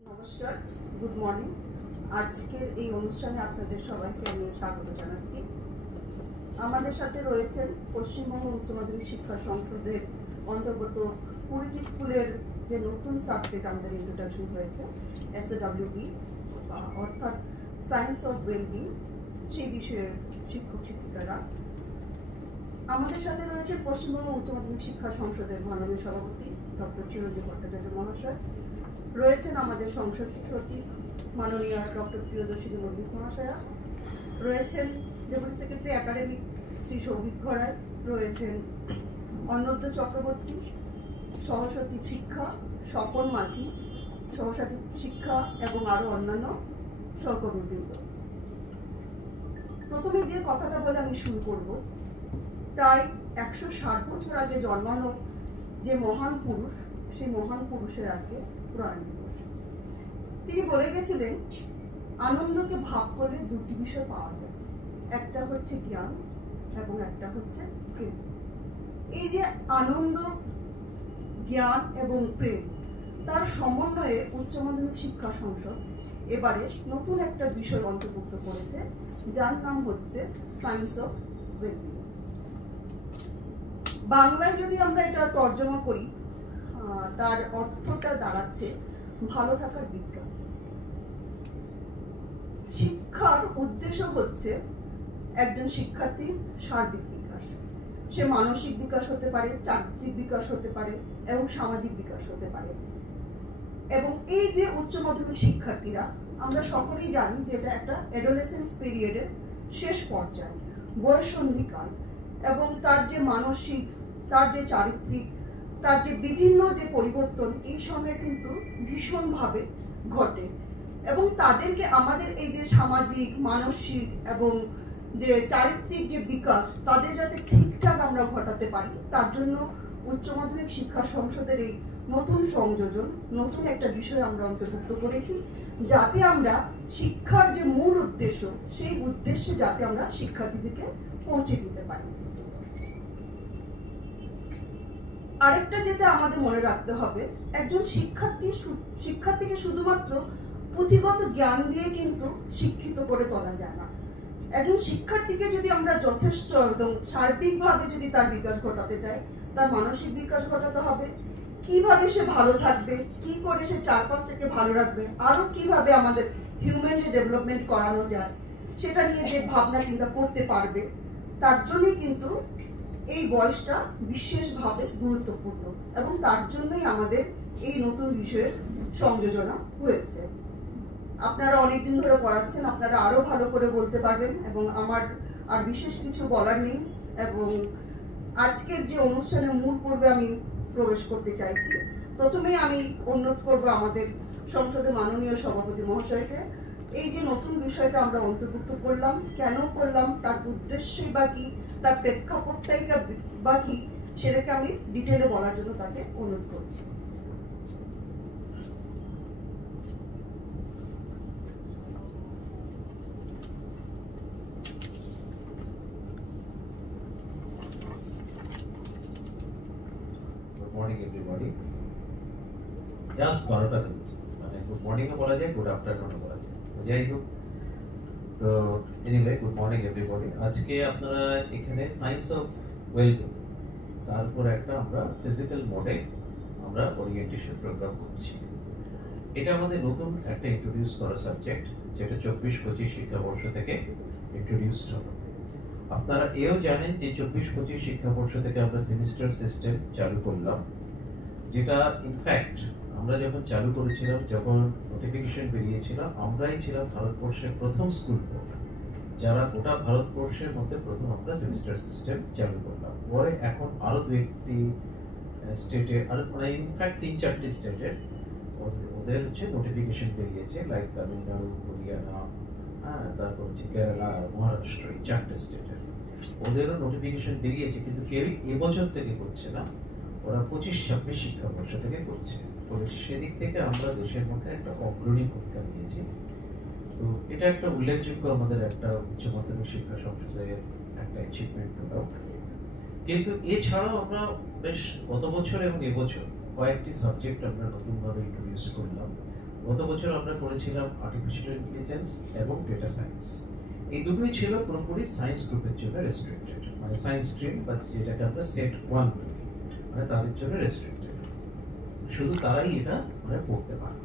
নমস্কার, good morning. আজকের এই অনুষ্ঠানে আপনাদের সবাইকে আমি স্বাগত জানাচ্ছি। আমাদের সাথে রয়েছেন পশ্চিমবঙ্গ উচ্চ মাধ্যমিক শিক্ষা সংসদের অন্তর্গত 20টি স্কুলের যে নতুন সাবজেক্ট আমাদের ইন্ট্রোডাকশন হয়েছে SAWB অর্থাৎ সায়েন্স অফ ওয়েলবিং, সেই বিষয়ের শিক্ষক শিক্ষিকারা। আমাদের সাথে রয়েছে পশ্চিমবঙ্গ উচ্চ মাধ্যমিক শিক্ষা সংসদের মাননীয় সভাপতি ডক্টর চিরঞ্জীব ভট্টাচার্য মহাশয়, রয়েছেন আমাদের সংসদ সচিব মাননীয় ডক্টর প্রিয়দর্শিনী মল্লিক মহাশয়া, রয়েছেন deputy secretary academic Shri Souvik Ghorai, রয়েছেন অন্নদ্য চক্রবর্তী, সহসচিব শিক্ষা স্বপন মাঝি, সহসচিব শিক্ষা এবং আরো অন্যান্য সহকর্মীবৃন্দ। প্রথমে যে কথাটা বলে আমি শুরু করব, প্রায় 160 বছর আগে জন্মানো যে মহান পুরুষ, সেই মহান পুরুষের আজকে প্রয়াণ দিবস। তিনি বলে গেছিলেন, আনন্দকে ভাগ করলে দুটি বিষয় পাওয়া যায়, একটা হচ্ছে জ্ঞান এবং একটা হচ্ছে প্রেম। এই যে আনন্দ, জ্ঞান এবং প্রেম, তার সমন্বয়ে উচ্চ মাধ্যমিক শিক্ষা সংসদ এবারে নতুন একটা বিষয় অন্তর্ভুক্ত করেছে, যার নাম হচ্ছে সায়েন্স অফ ওয়েলবিং। বাংলায় যদি আমরা এটা তর্জমা করি, তার অর্থটা দাঁড়াচ্ছে ভালো থাকার বিজ্ঞান। শিক্ষার উদ্দেশ্য হচ্ছে একজন শিক্ষার্থীর সার্বিক বিকাশ। সে মানসিক বিকাশ হতে পারে, চারিত্রিক বিকাশ হতে পারে এবং সামাজিক বিকাশ হতে পারে। এবং এই যে উচ্চ মাধ্যমিক শিক্ষার্থীরা, আমরা সকলেই জানি যে এটা একটা অ্যাডোলেসেন্স পিরিয়ডের শেষ পর্যায়ে, বয়ঃসন্ধিকাল, এবং তার যে মানসিক, তার যে চারিত্রিক, তার যে বিভিন্ন যে পরিবর্তন এই সময়ে কিন্তু ভীষণভাবে ঘটে। এবং তাদেরকে আমাদের এই যে সামাজিক, মানসিক এবং যে চারিত্রিক যে বিকাশ, তাদের যাতে ঠিকঠাক আমরা ঘটাতে পারি, তার জন্য উচ্চ মাধ্যমিক শিক্ষা সংসদের এই নতুন সংযোজন, নতুন একটা বিষয় আমরা অন্তর্ভুক্ত করেছি, যাতে আমরা শিক্ষার যে মূল উদ্দেশ্য, সেই উদ্দেশ্যে যাতে আমরা শিক্ষার্থীদেরকে পৌঁছে দিতে পারি। আরেকটা যেটা আমাদের মনে রাখতে হবে, একজন শিক্ষার্থীকে শুধুমাত্র পুঁথিগত জ্ঞান দিয়ে কিন্তু শিক্ষিত করে তোলা যায় না। একজন শিক্ষার্থীকে যদি আমরা যথেষ্ট এবং সার্বিকভাবে যদি তার বিকাশ ঘটাতে চাই, তার মানসিক বিকাশ ঘটাতে হবে, কিভাবে সে ভালো থাকবে, কি করে সে চারপাশটাকে ভালো রাখবে, আরো কিভাবে আমাদের হিউম্যান ডেভেলপমেন্ট করানো যায়, সেটা নিয়ে যে ভাবনা চিন্তা করতে পারবে, তার জন্যই কিন্তু এই বয়সটা বিশেষভাবে গুরুত্বপূর্ণ এবং তার জন্যই আমাদের এই নতুন বিষয়ের সংযোজনা হয়েছে। আপনারা অনেকদিন ধরে পড়াচ্ছেন, আপনারা আরো ভালো করে বলতে পারবেন এবং আমার আর বিশেষ কিছু বলার নেই। এবং আজকের যে অনুষ্ঠানের মূল পর্বে আমি প্রবেশ করতে চাইছি, প্রথমেই আমি অনুরোধ করব আমাদের সংসদের মাননীয় সভাপতি মহাশয়কে, এই যে নতুন বিষয়টা আমরা অন্তর্ভুক্ত করলাম, কেন করলাম, তার উদ্দেশ্যই বা কি, তার প্রেক্ষাপটটাই বা কি, সেটাকে আমি ডিটেলে বলার জন্য তাকে অনুরোধ করছি। Good morning everybody. Just 12টা মিনিট, মানে গুড মর্নিং ও বলা যায়, গুড আফটারনুন ও বলা যায়, যাই হোক। তো এনিওয়ে, গুড মর্নিং এভরিবডি। আজকে আপনারা এখানে সায়েন্স অফ ওয়েলবিং, তারপর একটা আমরা ফিজিক্যাল মোডে আমরা ওরিয়েন্টেশন প্রোগ্রাম করছি। এটা আমাদের নতুন একটা ইন্ট্রোডিউস করা সাবজেক্ট, যেটা 24-25 শিক্ষাবর্ষ থেকে ইন্ট্রোডিউস হলো। আপনারা এও জানেন যে 24-25 শিক্ষাবর্ষ থেকে আমরা সেমিস্টার সিস্টেম চালু করলাম, যেটা ইনফ্যাক্ট আমরা যখন চালু করেছিলাম, যখন নোটিফিকেশন বেরিয়েছিল, আমরাই ছিলাম ভারতবর্ষের প্রথম স্কুল বোর্ড যারা গোটা ভারতবর্ষের মধ্যে প্রথম আমরা সেমিস্টার সিস্টেম চালু করলাম। পরে এখন আরো দু একটি স্টেটে, আর মানে ইনফ্যাক্ট 3-4টি স্টেটের ওদের হচ্ছে নোটিফিকেশন বেরিয়েছে, লাইক তামিলনাড়ু, হরিয়ানা, তারপর হচ্ছে কেরালা, মহারাষ্ট্র, এই 4টে স্টেটের ওদেরও নোটিফিকেশন বেরিয়েছে, কিন্তু কেউই এবছর থেকে করছে না, ওরা 25-26 শিক্ষাবর্ষ থেকে করছে। তো সেদিক থেকে আমরা দেশের মধ্যে একটা অগ্রণী ভূমিকা নিয়েছি। তো এটা একটা উল্লেখযোগ্য আমাদের একটা উচ্চ মাধ্যমিক শিক্ষা সংসদের একটা অ্যাচিভমেন্ট হলো। কিন্তু এছাড়াও আমরা বেশ গত বছর এবং এবছর কয়েকটি সাবজেক্ট আমরা নতুনভাবে ইন্ট্রোডিউস করলাম। গত বছর আমরা করেছিলাম আর্টিফিশিয়াল ইন্টেলিজেন্স এবং ডেটা সায়েন্স। এই দুটোই ছিল পুরোপুরি সায়েন্স গ্রুপের জন্য রেস্ট্রিক্টেড, মানে সায়েন্স স্ট্রিম বা যেটাকে আমরা সেট 1 বলি, মানে তাদের জন্য রেস্ট্রিক্টেড, শুধু তারাই এটা মানে পড়তে পারে।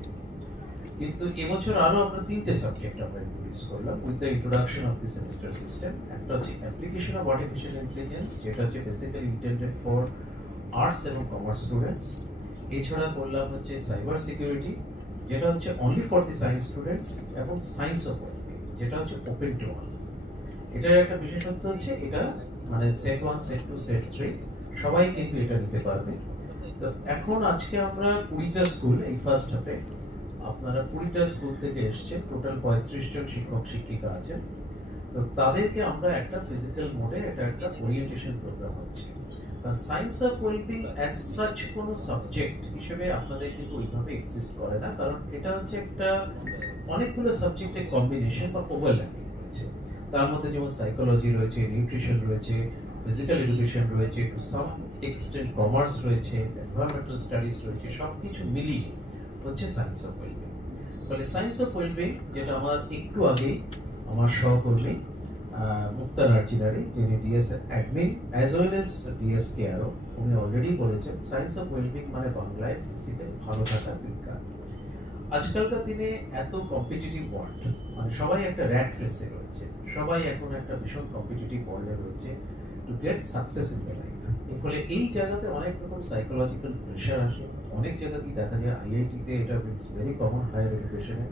কিন্তু এবছর আরো আমরা 3টে সাবজেক্ট আমরা ইন্ট্রোডিউস করলাম with the introduction of the semester system. একটা হচ্ছে অ্যাপ্লিকেশন অফ আর্টিফিশিয়াল ইন্টেলিজেন্স, যেটা হচ্ছে বেসিক্যালি ইন্টেন্ডেড ফর আর্টস এবং কমার্স স্টুডেন্টস। এছাড়া করলাম হচ্ছে সাইবার সিকিউরিটি, যেটা হচ্ছে only for the science students, এবং সায়েন্স অফ ওয়েলবিং, যেটা হচ্ছে ওপেন টু অল। এটার একটা বিশেষত্ব হচ্ছে এটা মানে সেট 1, সেট 2, সেট 3 সবাই কিন্তু এটা নিতে পারবে। তো এখন আজকে আমরা 20টা স্কুল, এই ফার্স্ট হাফে আপনারা 20টা স্কুল থেকে এসছে, টোটাল 35 জন শিক্ষক শিক্ষিকা আছেন। তো তাদেরকে আমরা একটা ফিজিক্যাল মোডে এটা একটা ওরিয়েন্টেশন প্রোগ্রাম হচ্ছে। Science of wellbeing as such কোনো সাবজেক্ট হিসেবে আপনাদের কিন্তু ওইভাবে এক্সিস্ট করে না, কারণ এটা হচ্ছে একটা অনেকগুলো সাবজেক্টের কম্বিনেশন বা ওভারল্যাপিং রয়েছে। তার মধ্যে যেমন সাইকোলজি রয়েছে, নিউট্রিশন রয়েছে, ফিজিক্যাল এডুকেশন রয়েছে, টু সাম এক্সটেন্ট কমার্স রয়েছে, এনভায়রনমেন্টাল স্টাডিজ রয়েছে, সবকিছু মিলিয়ে হচ্ছে সায়েন্স অফ ওয়েলবিং। ফলে সায়েন্স অফ ওয়েলবিং, যেটা আমার একটু আগে আমার সহকর্মী মুক্তা নার্জিনারি, যিনি DS admin as well as DS KRO, উনি অলরেডি বলেছেন সায়েন্স অফ ওয়েলবিং মানে বাংলায় বেসিক্যালি ভালো থাকা বিজ্ঞান। আজকালকার দিনে এত কম্পিটিটিভ ওয়ার্ল্ড, মানে সবাই একটা র্যাট রেসে রয়েছে, সবাই এখন একটা ভীষণ কম্পিটিটিভ ওয়ার্ল্ডে রয়েছে to get success in the life. এর ফলে এই জায়গাতে অনেক রকম সাইকোলজিক্যাল প্রেশার আসে। অনেক জায়গাতেই দেখা যায় আইআইটিতে এটা ইটস ভেরি কমন, হায়ার এডুকেশনে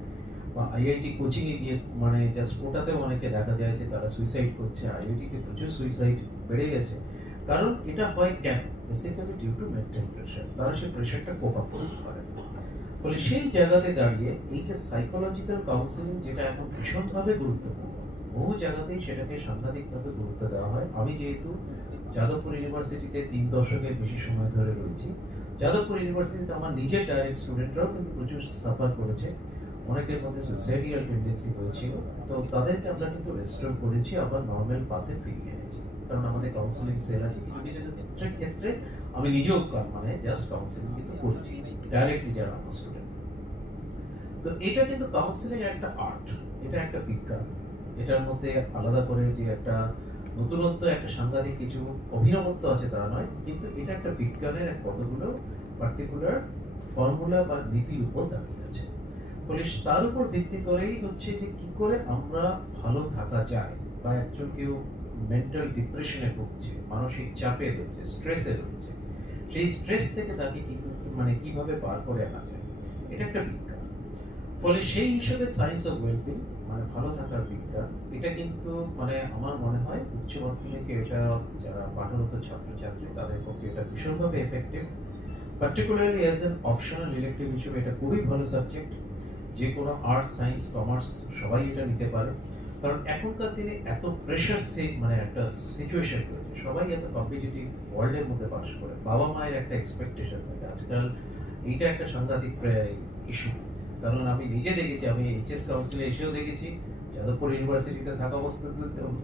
বা আইআইটি কোচিং এ গিয়ে মানে জাস্ট ওটাতেও অনেকে দেখা যায় যে তারা সুইসাইড করছে। আইআইটিতে প্রচুর সুইসাইড বেড়ে গেছে, কারণ এটা হয় কেন? Basically due to mental pressure, তারা সেই প্রেশারটা কোপ আপ করতে পারে না। ফলে সেই জায়গাতে দাঁড়িয়ে এই যে সাইকোলজিক্যাল কাউন্সেলিং, যেটা এখন ভীষণভাবে গুরুত্বপূর্ণ, বহু জায়গাতেই সেটাকে সাংঘাতিকভাবে গুরুত্ব দেওয়া হয়। আমি যেহেতু যাদবপুর ইউনিভার্সিটিতে 3 দশকের বেশি সময় ধরে রয়েছি, যাদবপুর ইউনিভার্সিটিতে আমার নিজের ডাইরেক্ট স্টুডেন্টরাও কিন্তু প্রচুর সাফার করেছে, অনেকের মধ্যে সুইসাইডিয়াল টেন্ডেন্সি হয়েছিল। তো তাদেরকে আমরা কিন্তু রেস্টোর করেছি, আবার নর্মাল পাথে ফিরিয়ে এনেছি, কারণ আমাদের কাউন্সেলিং সেল আছে। কিছু কিছু ক্ষেত্রে আমি নিজেও মানে জাস্ট কাউন্সেলিং কিন্তু করেছি ডাইরেক্টলি যারা আমার স্টুডেন্ট। তো এটা কিন্তু কাউন্সেলিং একটা আর্ট, এটা একটা বিজ্ঞান। এটার মধ্যে আলাদা করে যে একটা নতুনত্ব, একটা সাংঘাতিক কিছু অভিনবত্ব আছে তা নয়, কিন্তু এটা একটা বিজ্ঞানের কতগুলো পার্টিকুলার ফর্মুলা বা নীতির উপর দাঁড়িয়ে আছে। ফলে তার উপর ভিত্তি করেই হচ্ছে যে কি করে আমরা ভালো থাকা যায়, বা একজন কেউ মেন্টাল ডিপ্রেশনে ভুগছে, মানসিক চাপে রয়েছে, স্ট্রেসে রয়েছে, সেই স্ট্রেস থেকে তাকে মানে কিভাবে পার করে আনা যায়, এটা একটা বিজ্ঞান। ফলে সেই হিসেবে সায়েন্স অফ ওয়েলবিং মানে ভালো থাকার বিজ্ঞান, এটা কিন্তু মানে আমার মনে হয় উচ্চ মাধ্যমিকে এটা যারা পাঠরত ছাত্রছাত্রী তাদের পক্ষে এটা ভীষণভাবে effective. Particularly as an optional elective হিসেবে এটা খুবই ভালো সাবজেক্ট। যে কোনো আর্টস, সায়েন্স, কমার্স সবাই এটা নিতে পারে, কারণ এখনকার দিনে এত প্রেশার মানে একটা সিচুয়েশন রয়েছে, সবাই এত কম্পিটিটিভ ওয়ার্ল্ডের মধ্যে বাস করে, বাবা মায়ের একটা এক্সপেকটেশন থাকে। আজকাল এইটা একটা সাংঘাতিক ইস্যু, কারণ আমি নিজে দেখেছি, আমি এইচএস কাউন্সিলে এসেও দেখেছি, যাদবপুর ইউনিভার্সিটিতে থাকা অবস্থাতে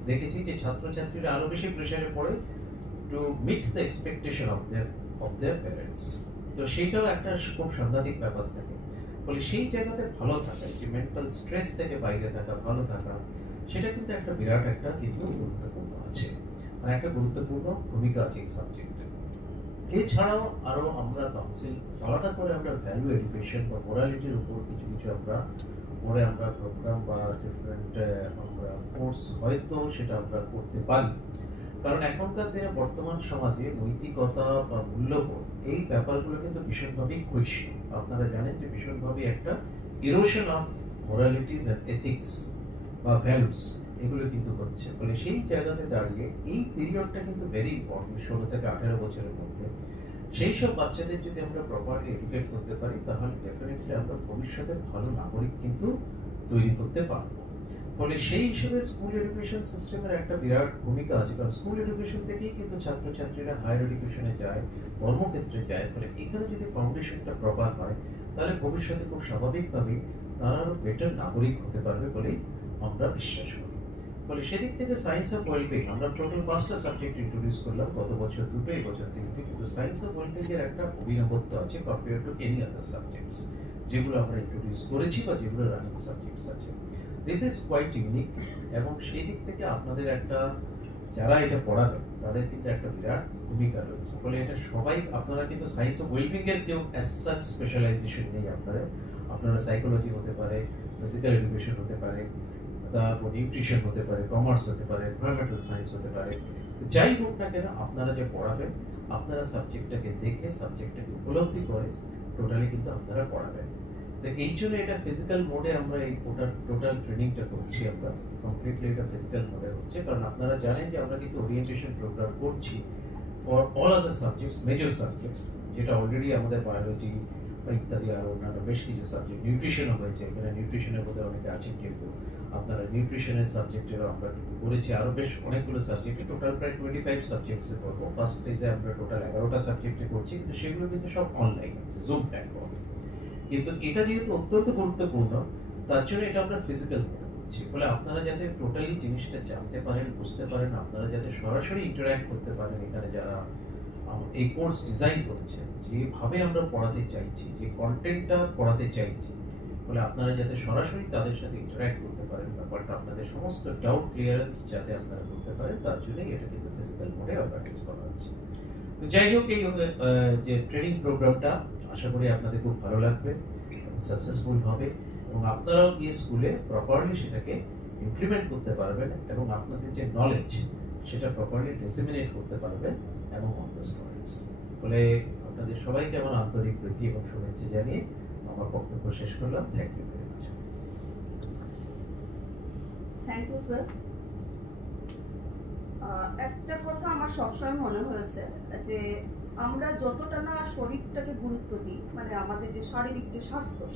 দেখেছি যে ছাত্রছাত্রীরা আরো বেশি প্রেশারে পড়ে to meet the expectation of their parents. তো সেইটাও একটা খুব সাংঘাতিক ব্যাপার থাকে। ফলে সেই জায়গাতে ভালো থাকা, যে মেন্টাল স্ট্রেস থেকে বাইরে থাকা, ভালো থাকা, সেটা কিন্তু একটা বিরাট একটা কিন্তু গুরুত্বপূর্ণ আছে, মানে একটা গুরুত্বপূর্ণ ভূমিকা আছে এই সাবজেক্টে। এছাড়াও আরো আমরা কাউন্সিল আলাদা করে আমরা ভ্যালু এডুকেশন বা মোরালিটির উপর কিছু কিছু আমরা পরে আমরা প্রোগ্রাম বা ডিফারেন্ট আমরা কোর্স হয়তো সেটা আমরা করতে পারি, কারণ এখনকার দিনে বর্তমান সমাজে নৈতিকতা বা মূল্যবোধ এই ব্যাপারগুলো কিন্তু ভীষণভাবেই ক্ষয়িষ্ণু। আপনারা জানেন যে ভীষণভাবে একটা ইরোশন অফ মোরালিটিস এন্ড এথিক্স বা ভ্যালুস এগুলো কিন্তু হচ্ছে। ফলে সেই জায়গাতে দাঁড়িয়ে এই পিরিয়ডটা কিন্তু ভেরি ইম্পর্টেন্ট, 16 থেকে 18 বছরের মধ্যে সেই সব বাচ্চাদের যদি আমরা প্রপারলি এডুকেট করতে পারি, তাহলে ডেফিনেটলি আমরা ভবিষ্যতে ভালো নাগরিক কিন্তু তৈরি করতে পারবো। ফলে সেই হিসেবে স্কুল এডুকেশন সিস্টেমের একটা বিরাট ভূমিকা আছে, কারণ স্কুল এডুকেশন থেকেই কিন্তু ছাত্রছাত্রীরা হায়ার এডুকেশনে যায়, কর্মক্ষেত্রে যায়। ফলে এখানে যদি ফাউন্ডেশনটা প্রপার হয়, তাহলে ভবিষ্যতে খুব স্বাভাবিকভাবেই তারা আরো বেটার নাগরিক হতে পারবে বলেই আমরা বিশ্বাস করি। ফলে সেদিক থেকে সায়েন্স অফ ওয়েলবিং আমরা টোটাল 5টা সাবজেক্ট ইন্ট্রোডিউস করলাম, গত বছর 2, এই বছর 3। কিন্তু সায়েন্স অফ ওয়েলবিং এর একটা অভিনবত্ব আছে compare to any other subjects, যেগুলো আমরা ইন্ট্রোডিউস করেছি বা যেগুলো রানিং সাবজেক্টস আছে। দিস ইজ কোয়াইট ইউনিক, এবং সেই দিক থেকে আপনাদের একটা, যারা এটা পড়াবেন তাদের কিন্তু একটা বিরাট ভূমিকা রয়েছে। ফলে এটা সবাই, আপনারা কিন্তু সায়েন্স অফ ওয়েলবিং এর কেউ অ্যাজ সাচ স্পেশালাইজেশন নেই আপনারা সাইকোলজি হতে পারে, ফিজিক্যাল এডুকেশন হতে পারে, তারপর নিউট্রিশন হতে পারে, কমার্স হতে পারে, এনভায়রনমেন্টাল সায়েন্স হতে পারে, যাই হোক না কেন আপনারা যে পড়াবেন, আপনারা সাবজেক্টটাকে দেখে সাবজেক্টটাকে উপলব্ধি করে টোটালি কিন্তু আপনারা পড়াবেন। তো এই জন্য এটা ফিজিক্যাল মোডে আমরা এই টোটাল ট্রেনিংটা করছি, আমরা কমপ্লিটলি এটা ফিজিক্যাল মোডে হচ্ছে, কারণ আপনারা জানেন যে আমরা কিন্তু ওরিয়েন্টেশন প্রোগ্রাম করছি for all other subjects, major subjects, যেটা অলরেডি আমাদের বায়োলজি বা ইত্যাদি আরো অন্যান্য বেশ কিছু সাবজেক্ট, নিউট্রিশনও হয়েছে, এখানে নিউট্রিশনের মধ্যে অনেকে আছেন, কিন্তু আপনারা নিউট্রিশনের সাবজেক্টেরও আমরা কিন্তু করেছি, আরো বেশ অনেকগুলো সাবজেক্টে, টোটাল প্রায় 25 সাবজেক্টসে করবো। ফার্স্ট ফেজে আমরা টোটাল 11টা সাবজেক্টে করছি, কিন্তু সেগুলো কিন্তু সব অনলাইন, জুম প্ল্যাটফর্মে। কিন্তু এটা যেহেতু অত্যন্ত গুরুত্বপূর্ণ, তার জন্য এটা আমরা ফিজিক্যাল মনে করছি। ফলে আপনারা যাতে টোটালি জিনিসটা জানতে পারেন, বুঝতে পারেন, আপনারা যাতে সরাসরি ইন্টারঅ্যাক্ট করতে পারেন, এখানে যারা এই কোর্স ডিজাইন করেছে, যেভাবে আমরা পড়াতে চাইছি, যে কন্টেন্টটা পড়াতে চাইছি, ফলে আপনারা যাতে সরাসরি তাদের সাথে ইন্টারঅ্যাক্ট করতে পারেন, ব্যাপারটা আপনাদের সমস্ত ডাউট ক্লিয়ারেন্স যাতে আপনারা করতে পারেন, তার জন্যই এটা কিন্তু ফিজিক্যাল মোডে অর্গানাইজ করা হচ্ছে। তো যাই হোক, এই যে ট্রেনিং প্রোগ্রামটা আশা করি আপনাদের খুব ভালো লাগবে এবং সাকসেসফুল হবে, এবং আপনারাও গিয়ে স্কুলে প্রপারলি সেটাকে ইমপ্লিমেন্ট করতে পারবেন, এবং আপনাদের যে নলেজ সেটা প্রপারলি ডিসেমিনেট করতে পারবেন এবং অন দ্য স্টুডেন্টস। ফলে আপনাদের সবাইকে আমার আন্তরিক প্রীতি এবং শুভেচ্ছা জানিয়ে আমার বক্তব্য শেষ করলাম। Thank you very much. Thank you sir. একটা কথা আমার সবসময় মনে হয়েছে যে আমরা যতটা না শরীরটাকে গুরুত্ব দিই, মানে আমাদের যে শারীরিক যে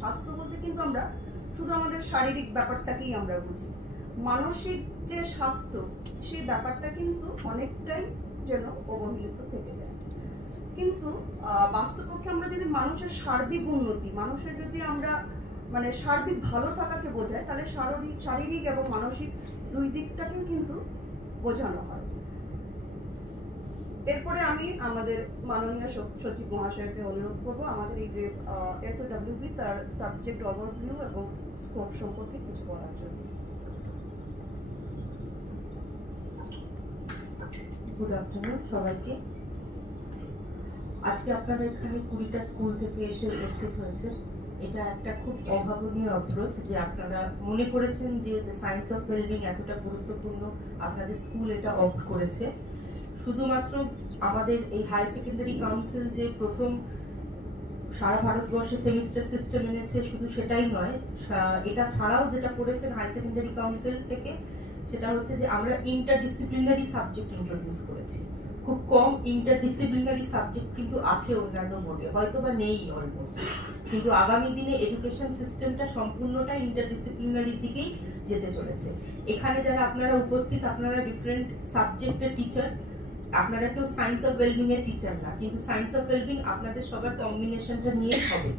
স্বাস্থ্য বলতে কিন্তু আমরা শুধু আমাদের শারীরিক ব্যাপারটাকেই আমরা বুঝি, মানসিক যে স্বাস্থ্য সেই ব্যাপারটা কিন্তু অনেকটাই যেন অবহেলিত থেকে যায়। কিন্তু বাস্তবপক্ষে আমরা যদি মানুষের সার্বিক উন্নতি, মানুষের যদি আমরা মানে সার্বিক ভালো থাকাকে বোঝায়, তাহলে শারীরিক এবং মানসিক দুই দিকটাকেই কিন্তু বোঝানো হয়। এরপরে আমি আমাদের মাননীয় সচিব মহাশয়কে অনুরোধ করবো আমাদের এই যে SOWB তার সাবজেক্ট ওভারভিউ এবং স্কোপ সম্পর্কে কিছু বলার জন্য। গুড আফটারনুন সবাইকে। আজকে আপনারা এখানে 20টা স্কুল থেকে এসে উপস্থিত হয়েছে। এটা একটা খুব অভাবনীয় অ্যাপ্রোচ যে আপনারা মনে করেছেন যে সায়েন্স অফ ওয়েলবিং এতটা গুরুত্বপূর্ণ, আপনাদের স্কুল এটা অপ্ট করেছে। শুধুমাত্র আমাদের এই হাই সেকেন্ডারি কাউন্সিল যে প্রথম সারা ভারতবর্ষে সেমিস্টার সিস্টেম এনেছে, শুধু সেটাই নয়, এটা ছাড়াও যেটা করেছেন হাই সেকেন্ডারি কাউন্সিল থেকে, সেটা হচ্ছে যে আমরা ইন্টারডিসিপ্লিনারি সাবজেক্ট ইন্ট্রোডিউস করেছি। খুব কম ইন্টারডিসিপ্লিনারি সাবজেক্ট কিন্তু আছে অন্যান্য বোর্ডে, হয়তো বা নেই অলমোস্ট, কিন্তু আগামী দিনে এডুকেশন সিস্টেমটা সম্পূর্ণটা ইন্টারডিসিপ্লিনারির দিকেই যেতে চলেছে। এখানে যারা আপনারা উপস্থিত, আপনারা ডিফারেন্ট সাবজেক্টের টিচার, আপনারা কেউ সায়েন্স অফ ওয়েলবিং এর টিচার না, কিন্তু সায়েন্স অফ ওয়েলবিং আপনাদের সবার কম্বিনেশনটা নিয়েই হবে।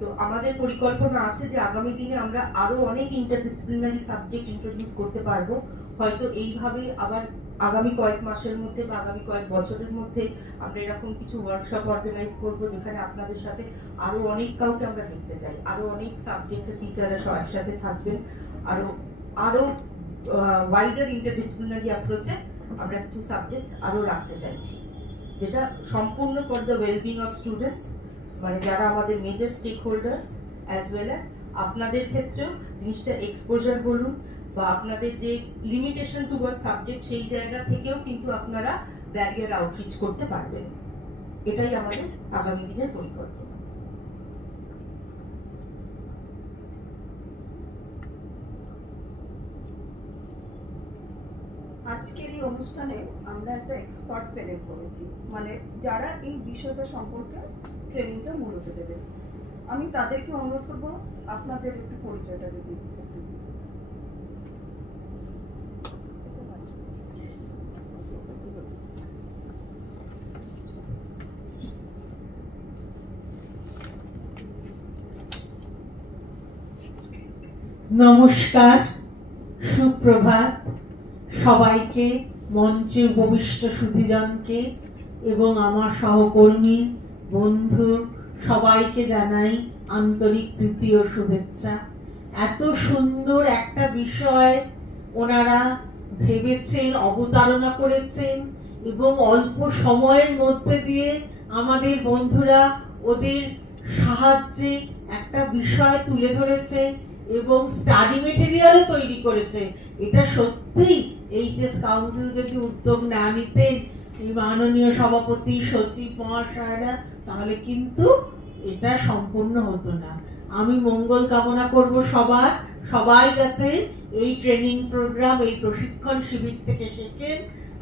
তো আমাদের পরিকল্পনা আছে যে আগামী দিনে আমরা আরো অনেক ইন্টারডিসিপ্লিনারি সাবজেক্ট ইন্ট্রোডিউস করতে পারবো। হয়তো এইভাবে আবার আগামী কয়েক মাসের মধ্যে বা আগামী কয়েক বছরের মধ্যে আমরা এরকম কিছু ওয়ার্কশপ অর্গানাইজ করব, যেখানে আপনাদের সাথে আরো অনেক কাউকে আমরা দেখতে চাই, আরো অনেক সাবজেক্টের টিচাররা সব একসাথে থাকবেন, আরো ওয়াইডার ইন্টারডিসিপ্লিনারি অ্যাপ্রোচে আমরা কিছু সাবজেক্ট আরো রাখতে চাইছি, যেটা সম্পূর্ণ for the wellbeing of students, মানে যারা আমাদের major stakeholders, as well as আপনাদের ক্ষেত্রেও জিনিসটা এক্সপোজার বলুন বা আপনাদের যে লিমিটেশন টুয়ার্ড সাবজেক্ট, সেই জায়গা থেকেও কিন্তু আপনারা ব্যারিয়ার আউটরিচ করতে পারবেন। এটাই আমাদের আগামী দিনের পরিকল্পনা। আজকের এই অনুষ্ঠানে আমরা একটা এক্সপার্ট প্যানেল করেছি, মানে যারা এই বিষয়টা সম্পর্কে ট্রেনিংটা মূলত দেবে। আমি তাদেরকে অনুরোধ করবো আপনাদের একটু পরিচয়টা যদি নমস্কার, সুপ্রভাত সবাইকে, মঞ্চে উপবিষ্ট সুধীজনকে এবং আমার সহকর্মী, বন্ধু, সবাইকে জানাই আন্তরিক প্রীতি ও শুভেচ্ছা। এত সুন্দর একটা বিষয় ওনারা ভেবেছেন, অবতারণা করেছেন এবং অল্প সময়ের মধ্যে দিয়ে আমাদের বন্ধুরা ওদের সাহায্যে একটা বিষয় তুলে ধরেছে এবং স্টাডি মেটেরিয়ালও তৈরি করেছে। এটা সত্যি এইচএস কাউন্সিল যদি উদ্যোগ না নিতেন, এই মাননীয় সভাপতি সচিব মহাশয়রা, তাহলে কিন্তু এটা সম্পূর্ণ হতো না। আমি মঙ্গল কামনা করব সবার, সবাই যাতে এই ট্রেনিং প্রোগ্রাম, এই প্রশিক্ষণ শিবির থেকে শেখেন।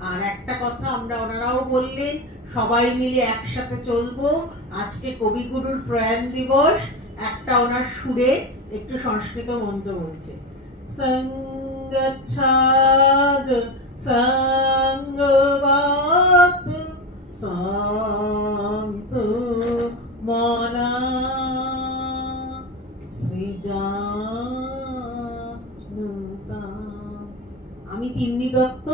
আর একটা কথা আমরা ওনারাও বললেন, সবাই মিলে একসাথে চলবো। আজকে কবিগুরুর প্রয়াণ দিবস, একটা ওনার সুরে একটু সংস্কৃত মন্ত্র বলছে, সঙ্গচ্ছাদ সঙ্গবাত সন্ত মনা সৃজানুতা। আমি তিন্নি দত্ত,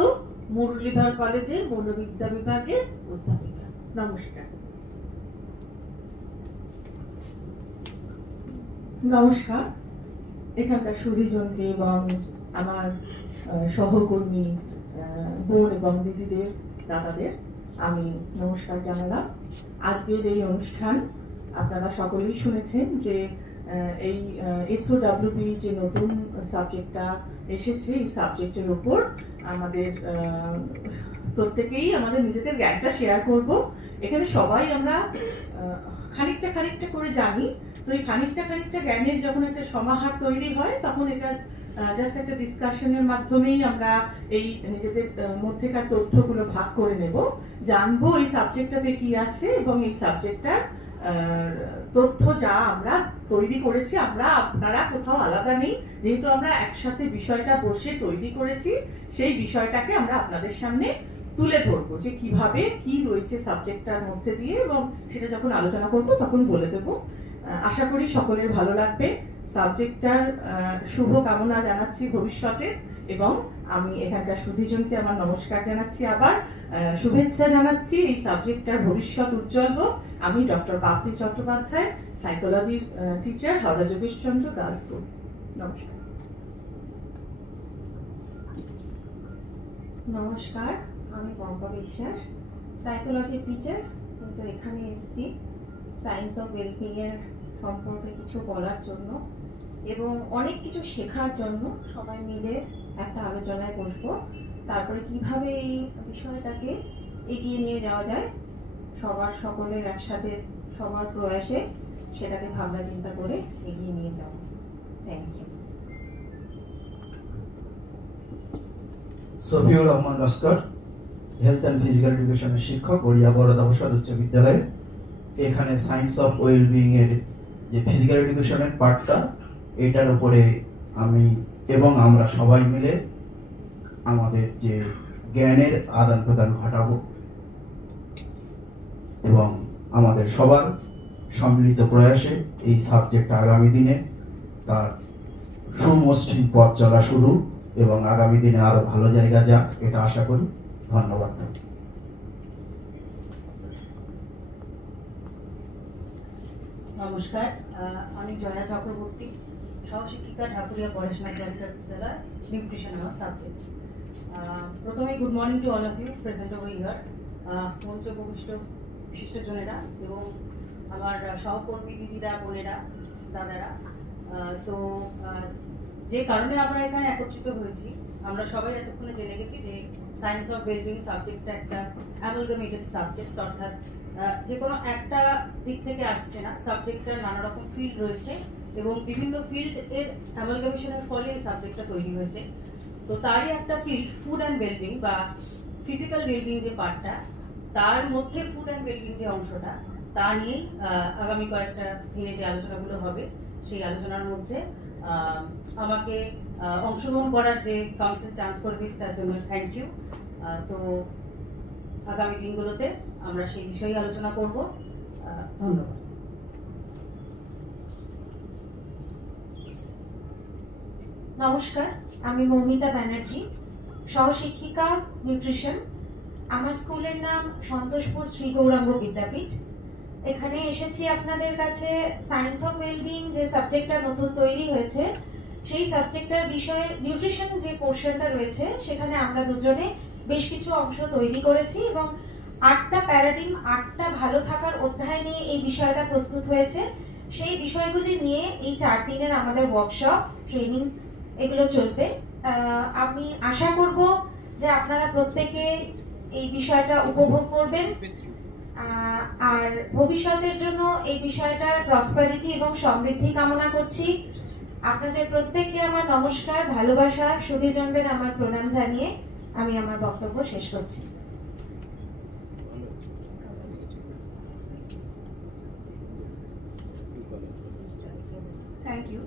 মুরলীধর কলেজের মনোবিদ্যা বিভাগের অধ্যাপিকা। নমস্কার। নমস্কার, এখানকার সুধীজনকে এবং আমার সহকর্মী বোন এবং দিদিদের, দাদাদের আমি নমস্কার জানালাম। আজকের এই অনুষ্ঠান আপনারা সকলেই শুনেছেন যে এই SOWP যে নতুন সাবজেক্টটা এসেছে, এই সাবজেক্টের উপর আমাদের প্রত্যেকেই আমাদের নিজেদের জ্ঞানটা শেয়ার করব। এখানে সবাই আমরা খানিকটা খানিকটা করে জানি, তো এই খানিকটা খানিকটা জ্ঞানের যখন একটা সমাহার তৈরি হয়, তখন এটা জাস্ট একটা ডিসকাশনের মাধ্যমেই আমরা এই নিজেদের মধ্যেকার তথ্যগুলো ভাগ করে নেব, জানবো এই সাবজেক্টটাতে কি আছে এবং এই সাবজেক্টটার তথ্য যা আমরা তৈরি করেছি, আপনারা কোথাও আলাদা নেই, যেহেতু আমরা একসাথে বিষয়টা বসে তৈরি করেছি, সেই বিষয়টাকে আমরা আপনাদের সামনে তুলে ধরবো যে কিভাবে কি রয়েছে সাবজেক্টটার মধ্যে দিয়ে, এবং সেটা যখন আলোচনা করব তখন বলে দেব। আশা করি সকলের ভালো লাগবে। সাবজেক্টটার শুভ কামনা জানাচ্ছি ভবিষ্যতে, এবং আমি এখানকার সুধীজনকে আমার নমস্কার জানাচ্ছি, আবার শুভেচ্ছা জানাচ্ছি। এই সাবজেক্টটার ভবিষ্যৎ উজ্জ্বল হোক। আমি ডক্টর পাপড়ি চট্টোপাধ্যায়, সাইকোলজির teacher, Howrah Jogeshchandra girls school. নমস্কার। নমস্কার, আমি পম্পা বিশ্বাস, সাইকোলজির টিচার, কিন্তু এখানে এসেছি সায়েন্স অফ ওয়েলবিং এর সম্পর্কে কিছু বলার জন্য এবং অনেক কিছু শেখার জন্য। সবাই মিলে একটা আলোচনায় বসবো, তারপরে কিভাবে এই বিষয়টাকে এগিয়ে নিয়ে যাওয়া যায়, সকলের একসাথে সবার প্রয়াসে সেটাকে ভাবনা চিন্তা করে এগিয়ে নিয়ে যাওয়া। Thank you. Safiur Rahman Laskar, health and physical এডুকেশনের শিক্ষক, গড়িয়া বরদাবসাদ উচ্চ বিদ্যালয়ে। এখানে সায়েন্স অফ ওয়েলবিং এর যে ফিজিক্যাল এডুকেশনের পার্টটা, এটার উপরে আমি এবং আমরা সবাই মিলে আমাদের যে জ্ঞানের আদান প্রদান ঘটাবো এবং আমাদের সবার সম্মিলিত প্রয়াসে এই সাবজেক্ট আগামী দিনে তার সুমসৃণ পথ চলা শুরু এবং আগামী দিনে আরো ভালো জায়গা যাক, এটা আশা করি। ধন্যবাদ। নমস্কার, আমি জয়া চক্রবর্তী, সহশিক্ষিকা, ঢাকুরিয়া পড়াশোনা কেন্দ্র বিদ্যালয়, নিউট্রিশন আমার সাবজেক্ট। প্রথমে good morning to all of you present over here, মঞ্চ বিশিষ্টজনেরা এবং আমার সহকর্মী দিদিরা, বোনেরা, দাদারা। তো যে কারণে আমরা এখানে একত্রিত হয়েছি, আমরা সবাই এতক্ষণে জেনে গেছি যে সায়েন্স অফ ওয়েলবিং সাবজেক্টটা একটা অ্যামালগামেটেড সাবজেক্ট, অর্থাৎ যে কোনো একটা দিক থেকে আসছে না, সাবজেক্টটার নানা রকম ফিল্ড রয়েছে এবং বিভিন্ন ফিল্ড এর অ্যামালগামেশনের ফলে এই সাবজেক্টটা তৈরি হয়েছে। তো তারই একটা ফিল্ড ফুড অ্যান্ড ওয়েলবিং বা ফিজিক্যাল ওয়েলবিং যে পার্টটা, তার মধ্যে ফুড অ্যান্ড ওয়েলবিং যে অংশটা, তা নিয়েই আগামী কয়েকটা দিনে যে আলোচনাগুলো হবে, সেই আলোচনার মধ্যে আমাকে অংশগ্রহণ করার যে কাউন্সিল চান্স করে দিয়েছে তার জন্য থ্যাংক ইউ। তো আগামী দিনগুলোতে আমরা সেই বিষয়ে আলোচনা করব। ধন্যবাদ। নমস্কার, আমি মৌমিতা ব্যানার্জি, সহশিক্ষিকা, নিউট্রিশন। আমার স্কুলের নাম সন্তোষপুর শ্রী গৌরাঙ্গ বিদ্যাপীঠ। এখানে এসেছি আপনাদের কাছে সায়েন্স অফ ওয়েলবিং যে সাবজেক্টটা নতুন তৈরি হয়েছে সেই সাবজেক্টটার বিষয়ে নিউট্রিশন যে পোর্শনটা রয়েছে সেখানে আমরা দুজনে বেশ কিছু অংশ তৈরি করেছি এবং 8টা প্যারাডিম 8টা ভালো থাকার অধ্যায় নিয়ে এই বিষয়টা প্রস্তুত হয়েছে। সেই বিষয়গুলি নিয়ে এই 4 দিনের আমাদের ওয়ার্কশপ ট্রেনিং এগুলো চলবে। আমি আশা করব যে আপনারা প্রত্যেকে এই বিষয়টা উপভোগ করবেন আর ভবিষ্যতের জন্য এই বিষয়টার প্রসপারিটি এবং সমৃদ্ধি কামনা করছি। আপনাদের প্রত্যেককে আমার নমস্কার, ভালোবাসা, সুধীজনদের আমার প্রণাম জানিয়ে আমি আমার বক্তব্য শেষ করছি। Thank you.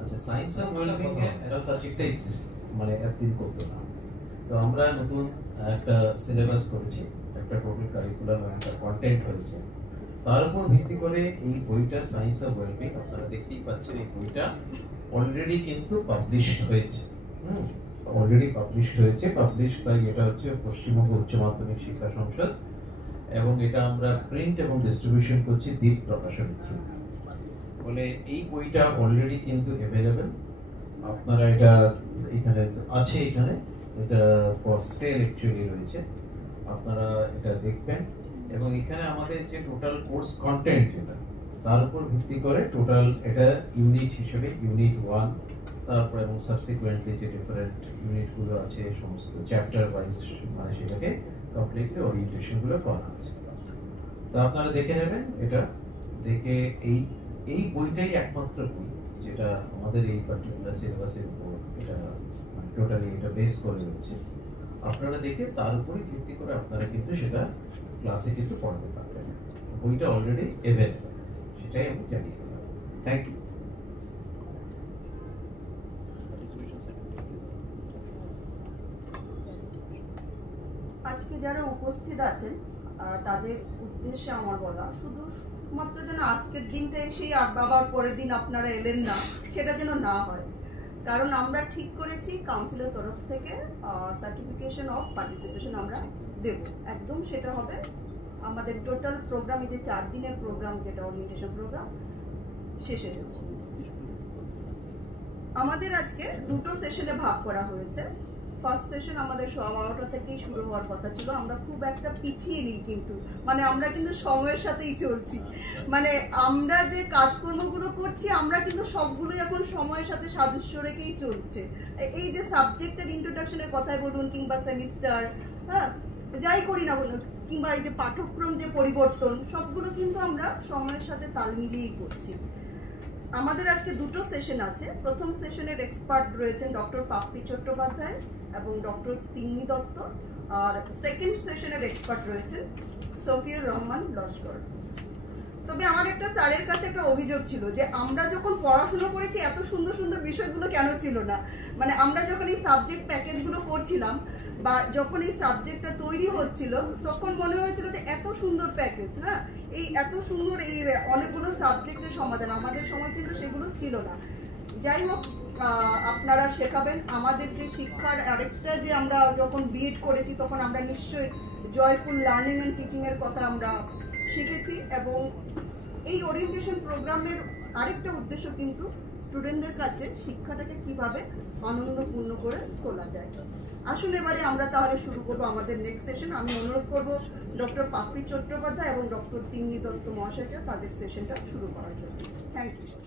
আচ্ছা, সায়েন্স অফ ওয়েলবিং এটা সাবজেক্টটা এক্সিস্ট মানে এতদিন করতো না। তো আমরা নতুন একটা সিলেবাস করেছি, একটা টোটাল কারিকুলাম একটা কন্টেন্ট হয়েছে। তার উপর ভিত্তি করে এই বইটা সায়েন্স অফ ওয়েলবিং আপনারা দেখতেই পাচ্ছেন এই বইটা অলরেডি কিন্তু পাবলিশড হয়েছে। অলরেডি পাবলিশড হয়েছে, পাবলিশ বাই এটা হচ্ছে পশ্চিমবঙ্গ উচ্চ মাধ্যমিক শিক্ষা সংসদ এবং এটা আমরা প্রিন্ট এবং ডিস্ট্রিবিউশন করছি দ্বীপ প্রকাশনের থ্রু। বলে এই বইটা অলরেডি কিন্তু অ্যাভেলেবেল, আপনারা এটা এখানে আছে, এখানে এটা ফর সেল অ্যাকচুয়ালি রয়েছে, আপনারা এটা দেখবেন। এবং এখানে আমাদের যে টোটাল কোর্স কন্টেন্ট যেটা তার উপর ভিত্তি করে টোটাল এটা ইউনিট হিসেবে ইউনিট 1 তারপর এবং সাবসিকুয়েন্টলি যে ডিফারেন্ট ইউনিটগুলো আছে সমস্ত চ্যাপ্টার ওয়াইজ মানে সেটাকে কমপ্লিটলি ওরিয়েন্টেশনগুলো করা আছে। তো আপনারা দেখে নেবেন, এটা দেখে এই বইটাই একমাত্র বই যেটা আমাদের এই পার্টিকুলার সিলেবাসের উপর এটা টোটালি এটা বেস করে রয়েছে। আপনারা দেখে তার উপরে ভিত্তি করে আপনারা কিন্তু সেটা ক্লাসে কিন্তু পড়াতে পারবেন। বইটা অলরেডি অ্যাভেলেবল, সেটাই আমি জানিয়ে দিলাম। Thank you. আজকে যারা উপস্থিত আছেন তাদের উদ্দেশ্যে আমার বলা শুধুমাত্র যেন আজকের দিনটা এসেই আবার পরের দিন আপনারা এলেন না সেটা যেন না হয়, কারণ আমরা ঠিক করেছি কাউন্সিলের তরফ থেকে সার্টিফিকেশন অফ পার্টিসিপেশন আমরা দেব, একদম সেটা হবে আমাদের টোটাল প্রোগ্রাম, এই যে 4 দিনের প্রোগ্রাম যেটা ওরিয়েন্টেশন প্রোগ্রাম শেষে দেব। আমাদের আজকে দুটো সেশনে ভাগ করা হয়েছে। ফার্স্ট সেশন আমাদের 12টা থেকেই শুরু হওয়ার কথা ছিল, আমরা খুব একটা পিছিয়ে নিই কিন্তু মানে আমরা কিন্তু সময়ের সাথেই চলছি, মানে আমরা যে কাজকর্মগুলো করছি আমরা কিন্তু সবগুলোই এখন সময়ের সাথে সাদৃশ্য রেখেই চলছে। এই যে সাবজেক্টের ইন্ট্রোডাকশনের কথাই বলুন কিংবা সেমিস্টার, হ্যাঁ যাই করি না বলুন, কিংবা এই যে পাঠ্যক্রম যে পরিবর্তন সবগুলো কিন্তু আমরা সময়ের সাথে তাল মিলিয়েই করছি। আমাদের আজকে দুটো সেশন আছে। প্রথম সেশনের এক্সপার্ট রয়েছেন ডক্টর পাপ্পি চট্টোপাধ্যায় এবং ডক্টর তিন্নি দত্ত, আর সেকেন্ড সেশনের এক্সপার্ট রয়েছেন সফিউর রহমান লস্কর। তবে আমার একটা স্যারের কাছে একটা অভিযোগ ছিল যে আমরা যখন পড়াশোনা করেছি এত সুন্দর সুন্দর বিষয়গুলো কেন ছিল না, মানে আমরা যখন এই সাবজেক্ট প্যাকেজগুলো করছিলাম বা যখন এই সাবজেক্টটা তৈরি হচ্ছিল তখন মনে হয়েছিল যে এত সুন্দর প্যাকেজ, হ্যাঁ এই এত সুন্দর এই অনেকগুলো সাবজেক্টের সমাধান, আমাদের সময় কিন্তু সেগুলো ছিল না। যাই হোক আপনারা শেখাবেন। আমাদের যে শিক্ষার আরেকটা যে আমরা যখন বিএড করেছি তখন আমরা নিশ্চয়ই জয়ফুল লার্নিং অ্যান্ড টিচিং এর কথা আমরা শিখেছি এবং এই ওরিয়েন্টেশন প্রোগ্রামের আরেকটা উদ্দেশ্য কিন্তু স্টুডেন্টদের কাছে শিক্ষাটাকে কিভাবে আনন্দপূর্ণ করে তোলা যায়। আসুন এবারে আমরা তাহলে শুরু করবো আমাদের নেক্সট সেশন। আমি অনুরোধ করব ডক্টর পাপ্পি চট্টোপাধ্যায় এবং ডক্টর তিন্নি দত্ত মহাশয়কে তাদের সেশনটা শুরু করার জন্য। Thank you.